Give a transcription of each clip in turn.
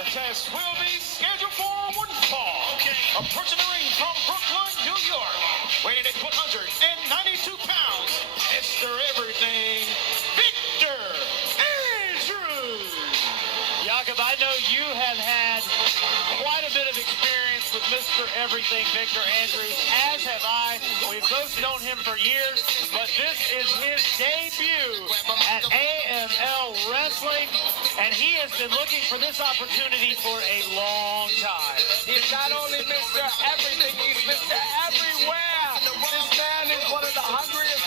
contest will be scheduled for one fall. Okay. Approaching the ring from Brooklyn, New York, weighing at 192 pounds, Mr. Everything, Victor Andrews. Jakob, I know you have had quite a bit of experience with Mr. Everything, Victor Andrews, as have I. We've both known him for years, but this is his debut at AML Wrestling, and he has been looking for this opportunity for a long time. He's not only Mr. Everything, he's Mr. Everywhere. This man is one of the hungriest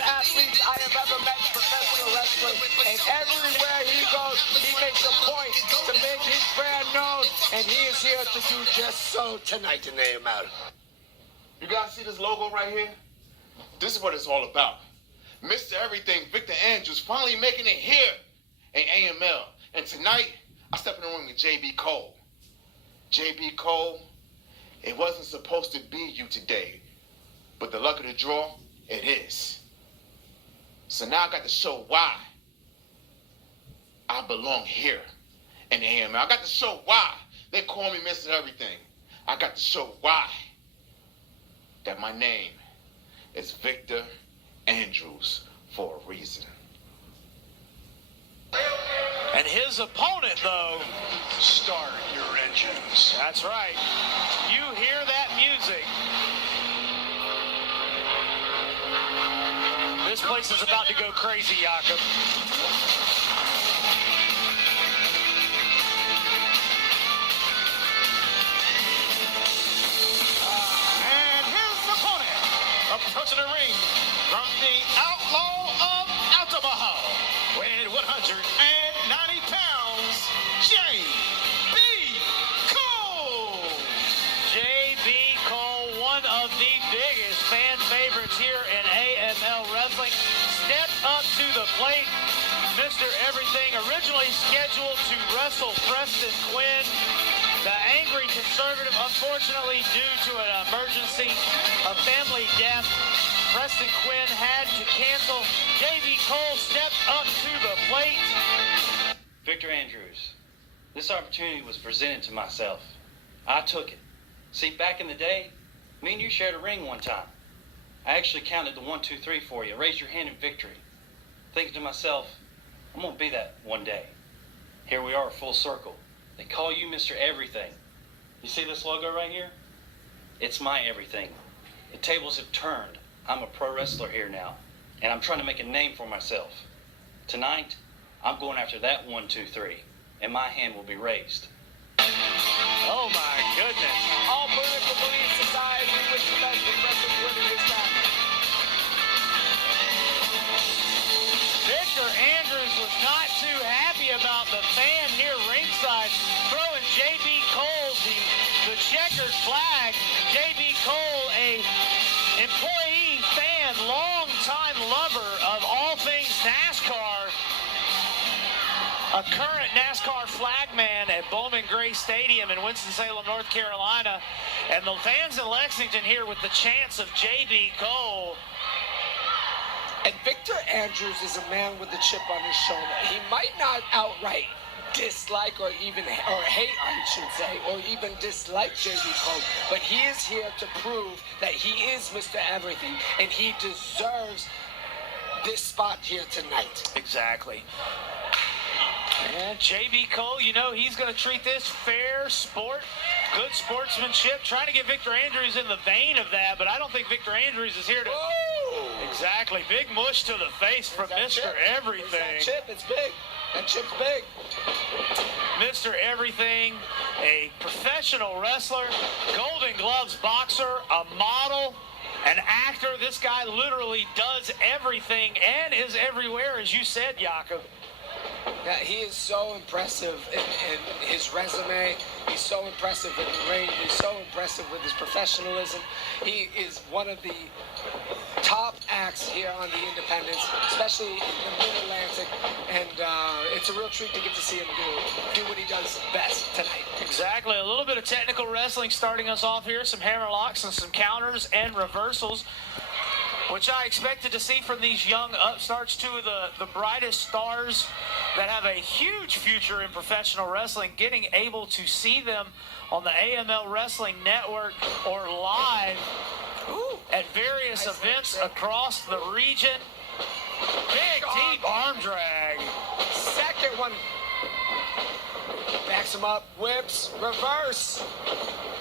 athletes I have ever met in professional wrestling, and everywhere he goes, he makes a point to make his brand known, and he is here to do just so tonight in AML. You guys see this logo right here? This is what it's all about. Mr. Everything, Victor Andrews, finally making it here in AML. And tonight, I step in the ring with JB Cole. JB Cole, it wasn't supposed to be you today, but the luck of the draw, it is. So now I got to show why I belong here in AML. I got to show why they call me Mr. Everything. I got to show why that my name is Victor Andrews for a reason. And his opponent, though, Start your engines. that's right. You hear that music. This place is about to go crazy, Jakob. And his opponent, approaching the ring from the Outlaw of Altamaha, weighing 190 pounds, J.B. Cole. J.B. Cole, one of the biggest fan favorites here in AML Wrestling, stepped up to the plate. Mr. Everything, originally scheduled to wrestle Preston Quinn, the angry conservative, unfortunately, due to an emergency, a family death, Preston Quinn had to cancel. J.B. Cole stepped up to the plate. Victor Andrews, this opportunity was presented to myself. I took it. See, back in the day, me and you shared a ring one time. I actually counted the 1, 2, 3 for you. Raised your hand in victory. Thinking to myself, I'm going to be that one day. Here we are, full circle. They call you Mr. Everything. You see this logo right here? It's my everything. The tables have turned. I'm a pro wrestler here now, and I'm trying to make a name for myself. Tonight, I'm going after that 1, 2, 3, and my hand will be raised. Oh, my goodness. All political belief society, we wish the best for Preston Quinn and his family. Victor Andrews was not too happy about the fan here ringside throwing J.B. Cole the checkered flag. J.B. Cole, a employee, fan, longtime lover of all things NASCAR, a current NASCAR flagman at Bowman Gray Stadium in Winston-Salem, North Carolina, and the fans in Lexington here with the chants of J.B. Cole. And Victor Andrews is a man with a chip on his shoulder. He might not outright dislike or hate, I should say, or even dislike J.B. Cole, but he is here to prove that he is Mr. Everything, and he deserves this spot here tonight. Exactly. And J.B. Cole, you know, he's going to treat this fair sport, good sportsmanship, trying to get Victor Andrews in the vein of that, but I don't think Victor Andrews is here to... Whoa! Exactly. Big mush to the face from Mr. Chip? Everything. That chip, it's big. That chip's big. Mr. Everything, a professional wrestler, Golden Gloves boxer, a model, an actor. This guy literally does everything and is everywhere, as you said, Jakob. Yeah, he is so impressive in his resume. He's so impressive in the ring. He's so impressive with his professionalism. He is one of the top acts here on the Independents, especially in the Mid-Atlantic. And it's a real treat to get to see him do what he does best tonight. Exactly. A little bit of technical wrestling starting us off here. Some hammer locks and some counters and reversals, which I expected to see from these young upstarts, two of the brightest stars that have a huge future in professional wrestling, getting able to see them on the AML Wrestling Network or live at various events across the region. Big, deep arm drag. Second one. Backs him up, whips, reverse.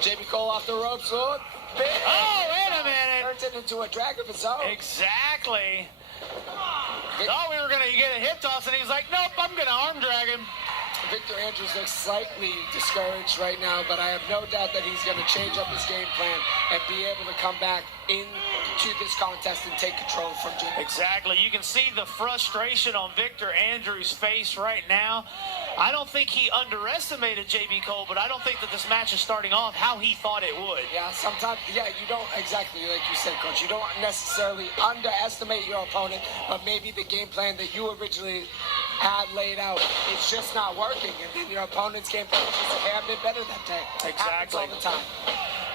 JB Cole off the ropes. Oh, big. Oh, wait a minute. Turns it into a drag of its own. Exactly. Thought we were going to get a hip toss, and he was like, nope, I'm going to arm drag him. Victor Andrews looks slightly discouraged right now, but I have no doubt that he's going to change up his game plan and be able to come back into this contest and take control from Jimmy. Exactly. You can see the frustration on Victor Andrews' face right now. I don't think he underestimated JB Cole, but I don't think that this match is starting off how he thought it would. Yeah, sometimes, you don't, exactly like you said, Coach. You don't necessarily underestimate your opponent, but maybe the game plan that you originally had laid out, it's just not working, and then your opponent's game plan is just a hair bit better that day. Exactly. Happens all the time.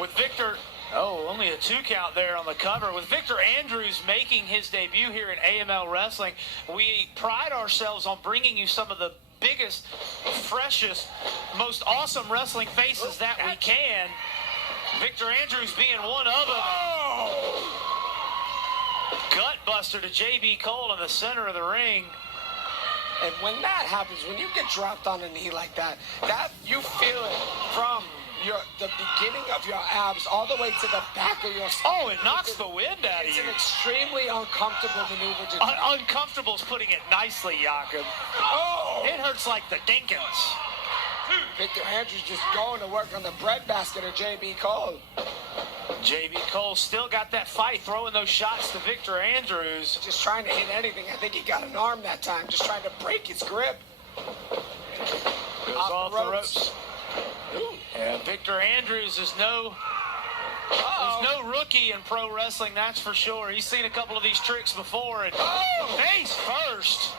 With Victor, only a 2 count there on the cover. With Victor Andrews making his debut here in AML Wrestling, we pride ourselves on bringing you some of the biggest, freshest, most awesome wrestling faces that we can. Victor Andrews being one of them. Gut buster to JB Cole in the center of the ring. And when that happens, when you get dropped on a knee like that, you feel it from the beginning of your abs all the way to the back of your spine. Oh, it knocks the wind out of you. It's an extremely uncomfortable maneuver to do. Uncomfortable's putting it nicely, Jakob. Oh! It hurts like the Dinkins. Victor Andrews just going to work on the breadbasket of JB Cole. JB Cole still got that fight, throwing those shots to Victor Andrews. Just trying to hit anything. I think he got an arm that time, just trying to break his grip. Goes off the ropes. And Victor Andrews is no rookie in pro wrestling, that's for sure. He's seen a couple of these tricks before. And face first.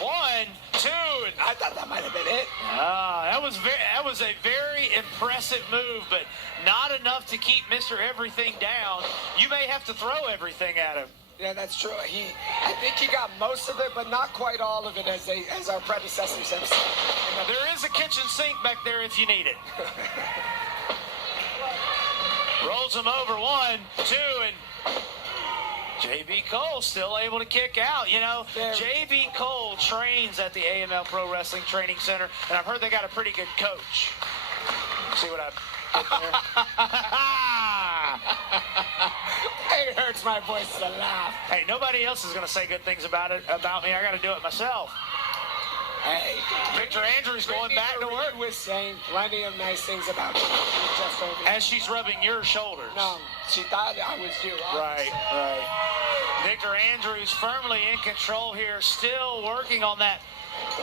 1, 2. And I thought that might have been it. that was a very impressive move, but not enough to keep Mr. Everything down. You may have to throw everything at him. Yeah, that's true. I think he got most of it, but not quite all of it, as our predecessors have said. There is a kitchen sink back there if you need it. Rolls him over, 1, 2, and JB Cole still able to kick out. You know, JB Cole trains at the AML Pro Wrestling Training Center, and I've heard they got a pretty good coach. See what I've It hurts my voice to laugh. Hey, nobody else is going to say good things about me. I got to do it myself. Hey, Victor Andrews going back to work. Was saying plenty of nice things about you. Just over as she's rubbing your shoulders. No, she thought I was you. Right. Victor Andrews firmly in control here, still working on that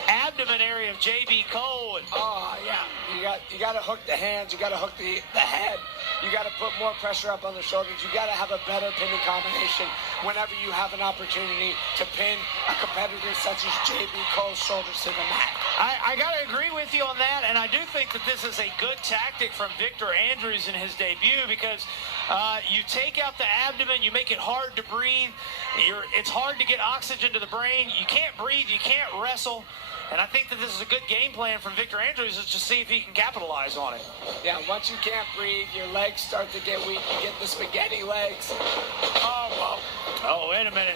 abdomen area of JB Cole. Oh yeah, you got to hook the hands, you got to hook the head, you got to put more pressure up on the shoulders. You got to have a better pinning combination whenever you have an opportunity to pin a competitor such as JB Cole's shoulders to the mat. I got to agree with you on that, and I do think that this is a good tactic from Victor Andrews in his debut because you take out the abdomen, you make it hard to breathe. It's hard to get oxygen to the brain. You can't breathe, you can't wrestle. And I think that this is a good game plan from Victor Andrews is to see if he can capitalize on it. Yeah, once you can't breathe, your legs start to get weak. You get the spaghetti legs. Oh, wait a minute.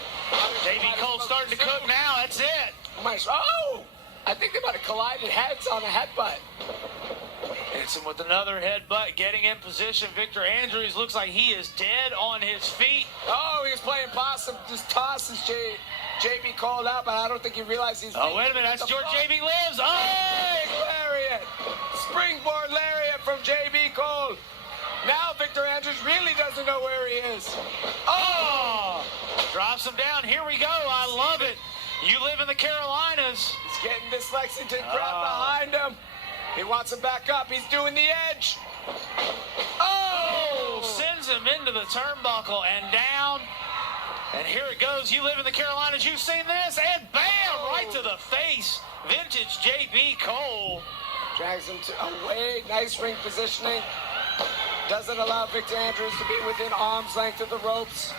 JB Cole's starting to cook now. That's it. Oh! I think they might have collided heads on a headbutt. Hits him with another headbutt, getting in position. Victor Andrews looks like he is dead on his feet. Oh, he was playing possum. Just tosses JB Cole out, but I don't think he realized he's... Oh, wait a minute. That's George JB lives. Oh! Lariat. Springboard lariat from JB Cole. Now Victor Andrews really doesn't know where he is. Oh! Drops him down. Here we go. I love it. You live in the Carolinas. He's getting this Lexington crowd behind him. He wants him back up. He's doing the edge. Oh! Sends him into the turnbuckle and down. And here it goes. You live in the Carolinas. You've seen this. And bam! Right to the face. Vintage JB Cole. Drags him away. Nice ring positioning. Doesn't allow Victor Andrews to be within arm's length of the ropes.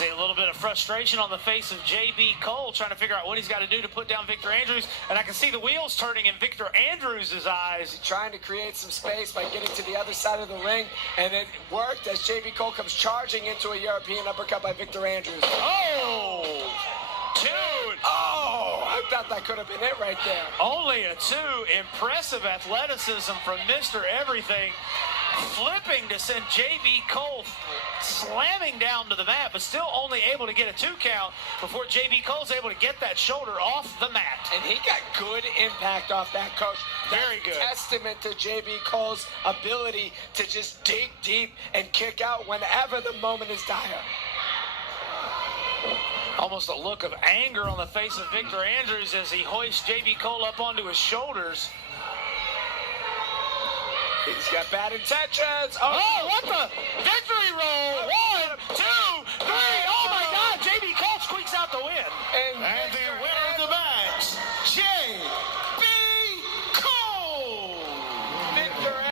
See a little bit of frustration on the face of J.B. Cole, trying to figure out what he's got to do to put down Victor Andrews. And I can see the wheels turning in Victor Andrews' eyes. Trying to create some space by getting to the other side of the ring, and it worked as J.B. Cole comes charging into a European uppercut by Victor Andrews. Oh! 2. Oh, I thought that could have been it right there. Only a 2. Impressive athleticism from Mr. Everything. Flipping to send J.B. Cole slamming down to the mat, but still only able to get a 2 count before J.B. Cole's able to get that shoulder off the mat. And he got good impact off that, Coach. Very good. Testament to J.B. Cole's ability to just dig deep and kick out whenever the moment is dire. Almost a look of anger on the face of Victor Andrews as he hoists J.B. Cole up onto his shoulders. He's got bad intentions. Oh, what the? Victory roll. 1, 2, 3. Oh, my God. J.B. Cole squeaks out the win. And And